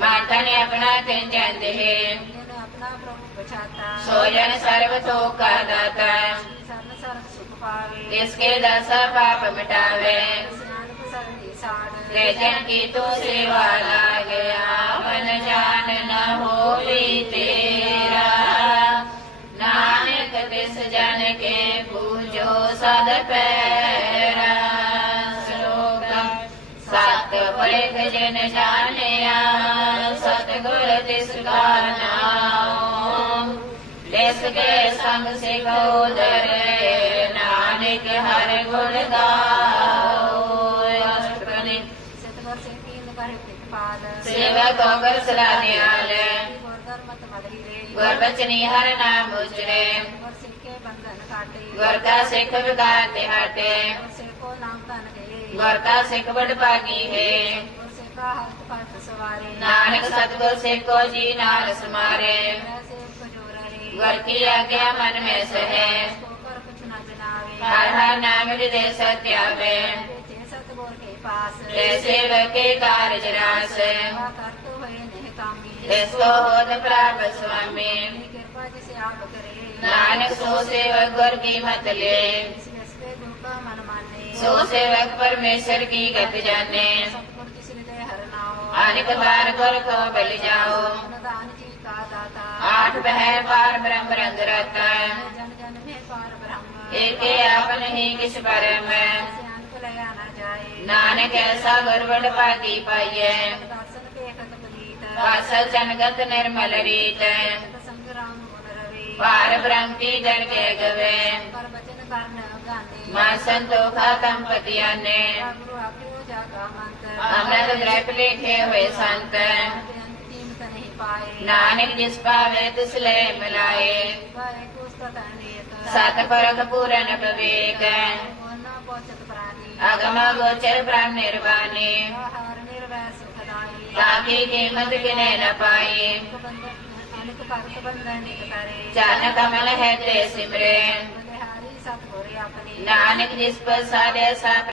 माखन अपना तिन जन दे सोजन सर्व तो का दाता इसके दस पाप मिटावे। जन की तो सेवा गया मन जान न हो तेरा। नानक दिस जन के पूजो सद पै। ਪੜੇ ਭਜਨ ਜਾਣਿਆ ਸਤਗੁਰ ਤਿਸ ਕਾ ਨਾਮ। ਤਿਸ ਕੇ ਸੰਗ ਸਿਖੋ ਦਰੇ ਨਾਨਕ ਹਰ ਗੁਣ ਗਾਓ। ਅਸ਼ਟਪਨੇ ਸਤਗੁਰ ਸਿੰਘ ਜੀ ਦੇ ਬਾਰੇ ਕਿਰਪਾਲ ਸੇਵਾ ਕੋਗਰ ਸਲਾਨਿਆਲੇ। ਗੁਰਬਚਨੀ ਹਰ ਨਾਮ ਉਚਰੇ ਗੁਰ ਸਿੱਖੇ ਬੰਧਨ ਕਾਟੇ। ਗੁਰ ਦਾ ਸਿੱਖ ਵਿਕਾਰ ਤੇ ਹਟੇ। ਤਨ ਗਏ ਗੁਰ ਕਾ ਸਿੱਖ ਬੜ ਭਾਗੀ ਹੈ ਗੁਰ ਸੇਖਾ ਹੱਥ ਪੱਟ ਸਵਾਰੇ ਨਾਨਕ ਸਤਿਗੁਰ ਸਿੱਖੋ ਜੀ ਨਾਲ ਸਮਾਰੇ ਮੈਂ ਸੇਵ ਕਜੋਰ ਰੇ ਗੁਰ ਕੀ ਆਗਿਆ ਮਨ ਮੈਂ ਸਹੈ ਕੋ ਕਰ ਕੁਛ ਨਾ ਜਨਾਵੇ ਹਰ ਹਰ ਨਾਮ ਹਿਰਦੇ ਸਤਿਆਵੇ ਤੇ ਸਤਿਗੁਰ ਕੇ ਪਾਸ ਤੇ ਸੇਵਕੇ ਸੋ ਸੇਵਕ ਪਰਮੇਸ਼ਰ ਕੀ ਗਤ ਜਾਣੇ? ਅਨਿਕ ਬਾਰ ਗੁਰ ਕੋ ਬਲ ਜਾਓ। ਆਠ ਬਹਿ ਪਾਰ ਬ੍ਰਹਮ ਰੰਗ ਰਤਾ। ਏਕੇ ਆਪਨ ਹੀ ਕਿਸ ਪਰਮ। ਨਾਨਕ ਐਸਾ ਗੁਰ ਵਡ ਭਾਗੀ ਪਾਈਐ। ਵਾਸਲ ਜਨਗਤ ਨਿਰਮਲ ਰੀਤ। ਭਾਰ ਬ੍ਰਹਮ ਕੀ ਦਰ ਕੇ ਗਵੇ। माँ संतोखा कम पतिया ने अमृत द्रप लिखे हुए संत। नानक जिस पावे तिस ले मिलाए सत परख पूरन विवेक। गोचर ब्रह्म निर्वाणे। ताकि कीमत गिने न पाए। जन कमल है ते सिमरे। नानक निष्पसाद